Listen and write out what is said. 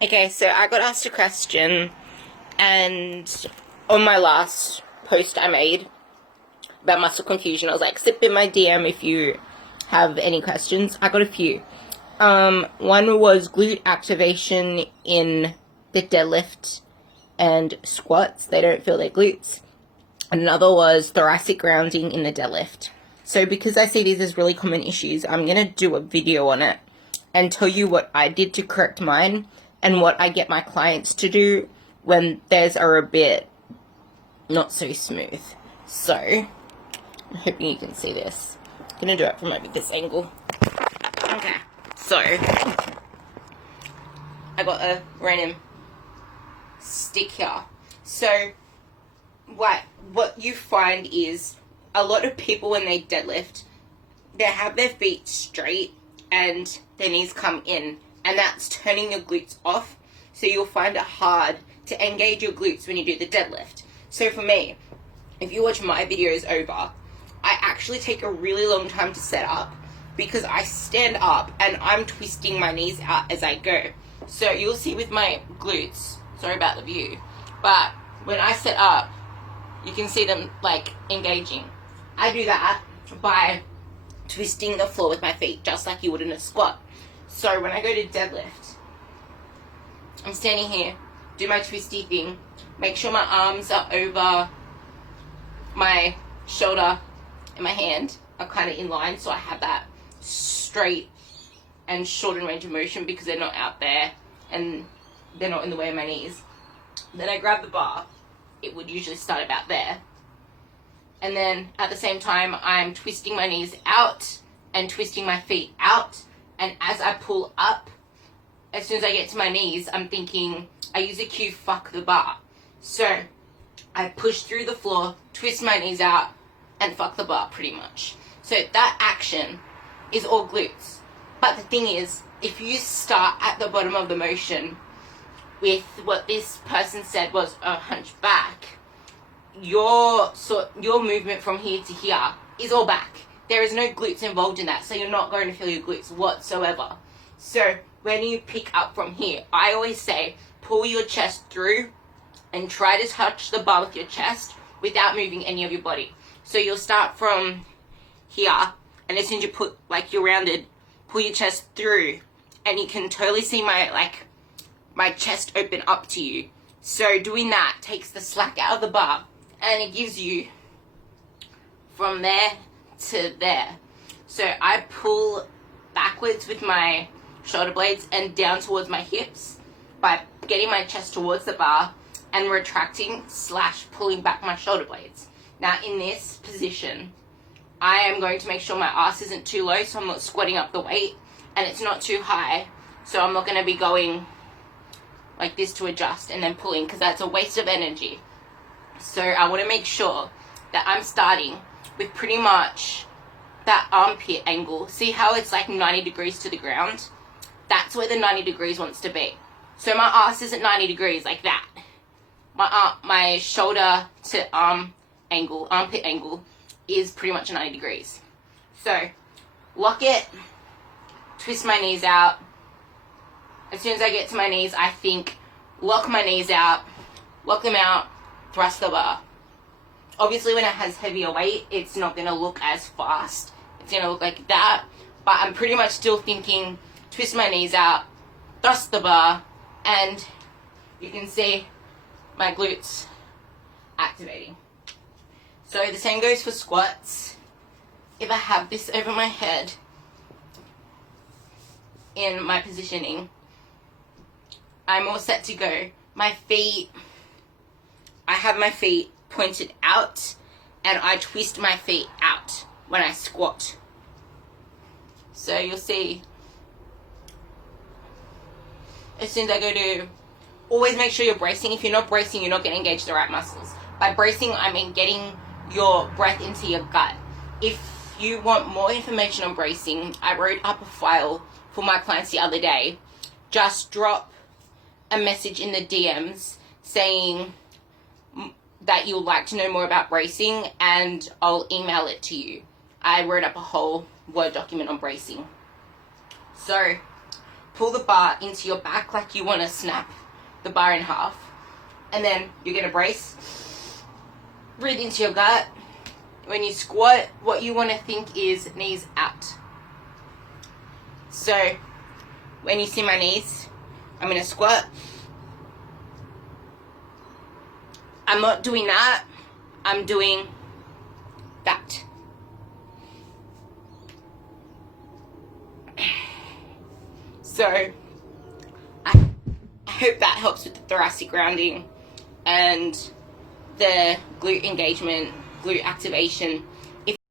Okay, so I got asked a question, and on my last post I made about muscle confusion, I was like, slip in my DM if you have any questions. I got a few. One was glute activation in the deadlift and squats. They don't feel their glutes. Another was thoracic grounding in the deadlift. So because I see these as really common issues, I'm going to do a video on it and tell you what I did to correct mine and what I get my clients to do when theirs are a bit not so smooth. So, I'm hoping you can see this. I'm going to do it from maybe this angle. Okay, so, I got a random stick here. So, what you find is a lot of people when they deadlift, they have their feet straight and their knees come in, and that's turning your glutes off, so you'll find it hard to engage your glutes when you do the deadlift. So for me, if you watch my videos over, I actually take a really long time to set up because I stand up and I'm twisting my knees out as I go. So you'll see with my glutes, sorry about the view, but when I set up, you can see them like engaging. I do that by twisting the floor with my feet, just like you would in a squat. So when I go to deadlift, I'm standing here, do my twisty thing, make sure my arms are over my shoulder and my hand are kind of in line, so I have that straight and short in range of motion because they're not out there and they're not in the way of my knees. Then I grab the bar. It would usually start about there. And then at the same time, I'm twisting my knees out and twisting my feet out. And as I pull up, as soon as I get to my knees, I'm thinking, I use a cue, fuck the bar. So I push through the floor, twist my knees out, and fuck the bar pretty much. So that action is all glutes. But the thing is, if you start at the bottom of the motion with what this person said was a hunch back, your movement from here to here is all back. There is no glutes involved in that, so you're not going to feel your glutes whatsoever. So when you pick up from here, I always say pull your chest through and try to touch the bar with your chest without moving any of your body. So you'll start from here, and as soon as you put like you're rounded, pull your chest through, and you can totally see my chest open up to you. So doing that takes the slack out of the bar, and it gives you from there to there. So I pull backwards with my shoulder blades and down towards my hips by getting my chest towards the bar and retracting / pulling back my shoulder blades. Now in this position, I am going to make sure my ass isn't too low, so I'm not squatting up the weight, and it's not too high, so I'm not going to be going like this to adjust and then pulling, because that's a waste of energy. So I want to make sure that I'm starting with pretty much that armpit angle. See how it's like 90 degrees to the ground? That's where the 90 degrees wants to be. So my ass isn't 90 degrees like that. My shoulder to armpit angle is pretty much 90 degrees. So lock it, twist my knees out. As soon as I get to my knees, I think lock my knees out, lock them out, thrust the bar. Obviously when it has heavier weight, it's not going to look as fast. It's going to look like that. But I'm pretty much still thinking twist my knees out, thrust the bar, and you can see my glutes activating. So the same goes for squats. If I have this over my head in my positioning, I'm all set to go. My feet, I have my feet pointed out, and I twist my feet out when I squat. So you'll see, as soon as I go to, always make sure you're bracing. If you're not bracing, you're not going to engage the right muscles. By bracing, I mean getting your breath into your gut. If you want more information on bracing, I wrote up a file for my clients the other day. Just drop a message in the DMs saying that you'd like to know more about bracing, and I'll email it to you. I wrote up a whole Word document on bracing. So pull the bar into your back like you want to snap the bar in half. And then you're going to brace. Breathe into your gut. When you squat, what you want to think is knees out. So when you see my knees, I'm going to squat. I'm not doing that. I'm doing that. So I hope that helps with the thoracic grounding and the glute engagement, glute activation.